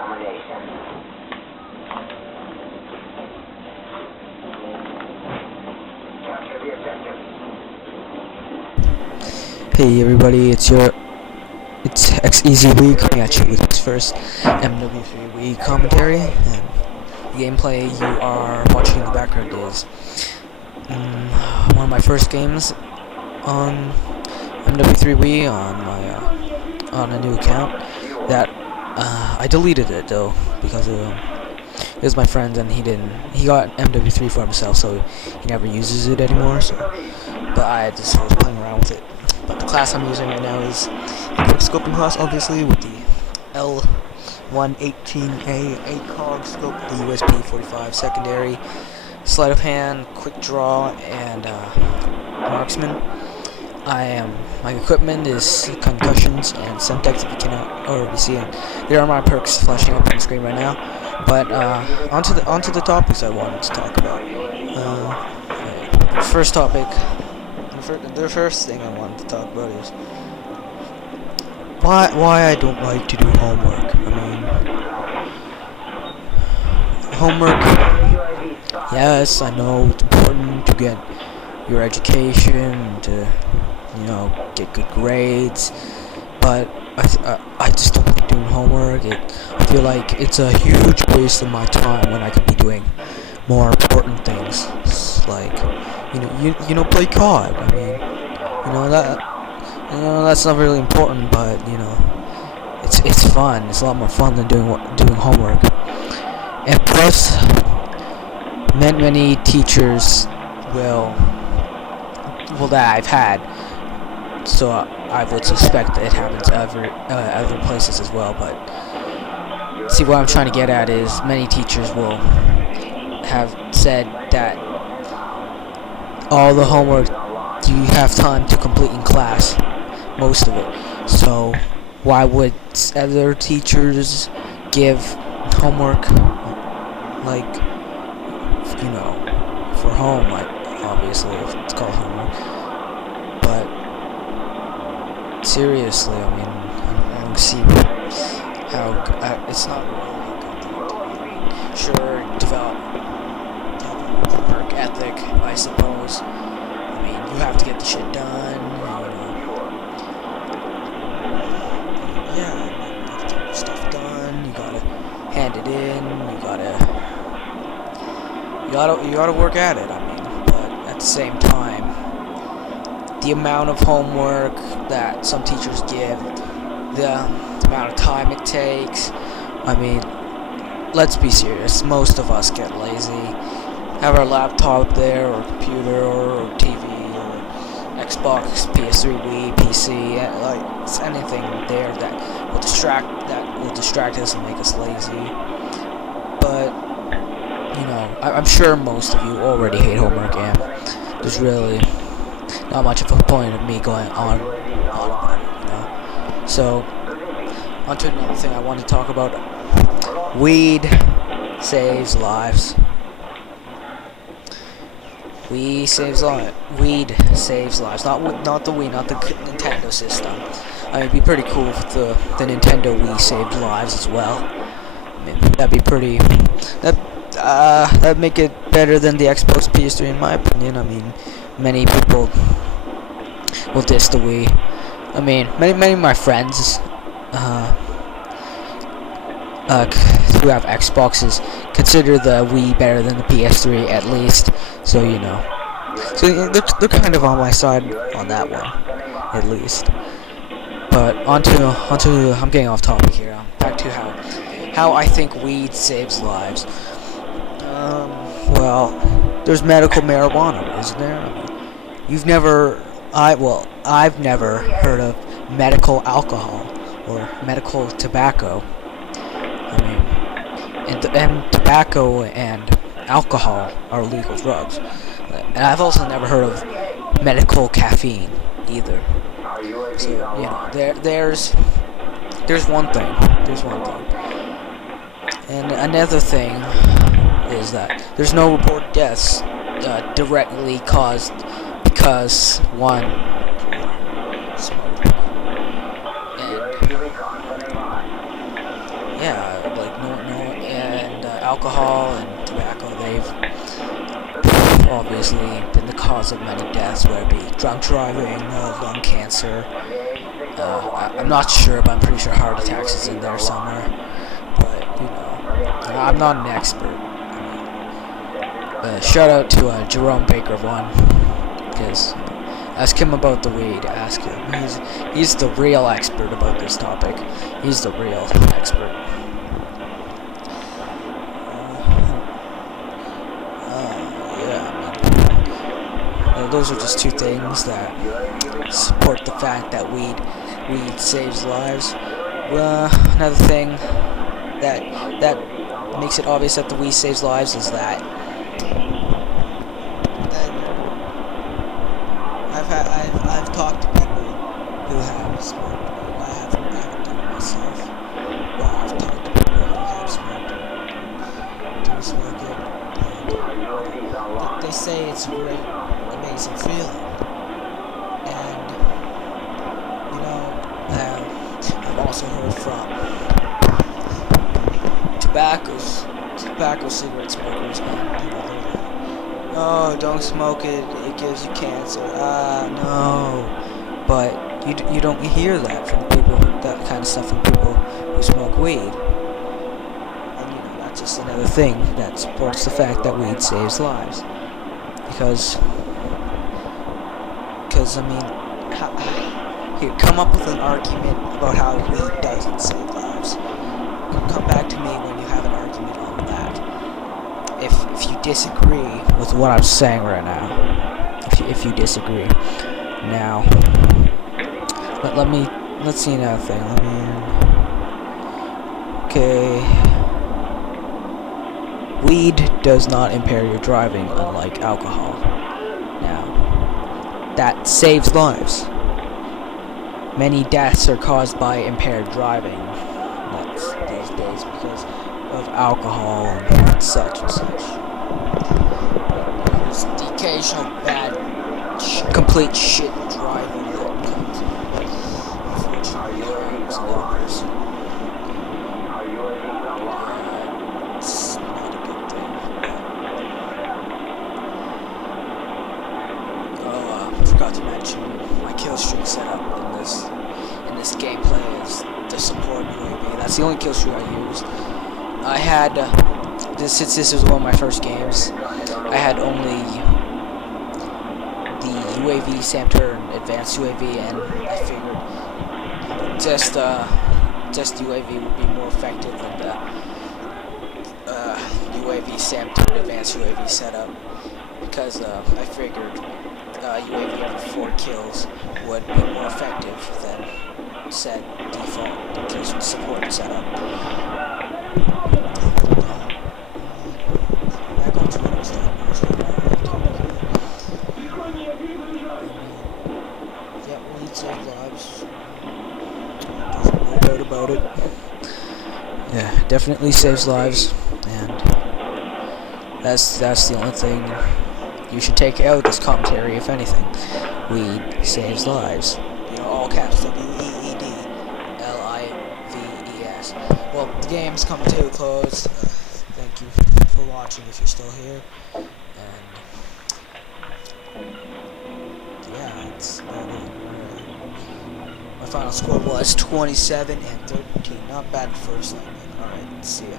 Domination. Capture the objective. Hey everybody, it's XEZWE coming at you with its first MW3 commentary, and the gameplay you are watching in the background is one of my first games on MW3 on a new account that I deleted it though because it was my friend and he got MW3 for himself, so he never uses it anymore. So, but I just was playing around with it. But the class I'm using right now is a quick scoping class, obviously, with the L118A 8-cog scope, the USB 45 secondary, sleight of hand, quick draw, and marksman. My equipment is concussions and Semtex, if you cannot already see it. There are my perks flashing up on the screen right now. But onto the topics I wanted to talk about. The first topic. The first thing I wanted to talk about is why I don't like to do homework. I mean, homework, yes, I know it's important to get your education, to, you know, get good grades, but I just don't like doing homework. I feel like it's a huge waste of my time when I could be doing more important things, like you know, play COD. I mean, that's not really important, but it's fun. It's a lot more fun than doing homework. And plus, many teachers that I've had, so I would suspect that it happens other places as well. But see, what I'm trying to get at is many teachers will have said that all the homework you have time to complete in class, most of it. So why would other teachers give homework, like, for home, like, obviously if it's called homework? But seriously, I mean, I don't see how it's not really a good thing to do. I mean, sure, develop work ethic, I suppose. I mean, you have to get the shit done, you gotta get your stuff done, you gotta hand it in, you gotta work at it. I mean, but at the same time, the amount of homework that some teachers give, the amount of time it takes, I mean, let's be serious, most of us get lazy, have our laptop there, or computer, or TV, or Xbox, PS3, Wii, PC, like anything there that will distract us and make us lazy. But I'm sure most of you already hate homework, and there's really not much of a point of me going on about it, So, onto another thing I want to talk about. Weed saves lives. Weed saves lives. Not the Wii, not the Nintendo system. I mean, it'd be pretty cool if the Nintendo Wii saved lives as well. I mean, that'd be pretty. That'd make it better than the Xbox PS3, in my opinion. I mean, many people will diss the Wii. I mean, many of my friends who have Xboxes consider the Wii better than the PS3, at least. So so they're kind of on my side on that one, at least. But onto I'm getting off topic here. Back to how I think weed saves lives. Well, there's medical marijuana, isn't there? I mean, I've never heard of medical alcohol or medical tobacco. I mean, and tobacco and alcohol are legal drugs. And I've also never heard of medical caffeine either. So there's one thing. And another thing is that there's no reported deaths directly caused because one smoked. And yeah, like alcohol and tobacco, they've obviously been the cause of many deaths, whether it be drunk driving, lung cancer. I'm not sure, but I'm pretty sure heart attacks is in there somewhere. But, you know, I'm not an expert. Shout out to Jerome Baker 1, because ask him about the weed. Ask him. He's the real expert about this topic. He's the real expert. Those are just two things that support the fact that weed saves lives. Another thing that makes it obvious that the weed saves lives is that I've talked to people who have smoked weed. I haven't done it myself, but I've talked to people who have smoked it, do smoke it, and they say it's a great, amazing feeling. And you know, I've also heard from tobacco cigarette smokers, and you know, they're like, "Oh, don't smoke it. It gives you cancer." No. But you don't hear that from people, that kind of stuff from people who smoke weed. And you know, that's just another thing that supports the fact that weed saves lives. Because I mean, here, come up with an argument about how weed doesn't save lives. Come back to me when you have an argument on that. If you disagree with what I'm saying right now, if you disagree, now let's see another thing. Okay, weed does not impair your driving, unlike alcohol. Now, that saves lives. Many deaths are caused by impaired driving these days because of alcohol and such and such. There's the occasional bad, complete shit driving that comes. Unfortunately, there's another person. It's not a good thing. Forgot to mention my kill streak setup in this gameplay is the support UAV. That's the only kill streak I used. I had since this was one of my first games, I had only the UAV Saturn advanced UAV, and I figured just UAV would be more effective than the UAV Saturn advanced UAV setup, because I figured UAV every 4 kills would be more effective than said default kills with support setup. Back on to what I was talking about. Yeah, weed saves lives. There's no doubt about it. Yeah, definitely saves lives, and that's the only thing you should take out of this commentary, if anything. Weed saves lives. You know, all caps WEEDLIVES. Well, the game's coming to a close. Thank you for watching if you're still here. And yeah, that's about it. My final score was 27 and 13. Not bad for first time. Alright, see ya.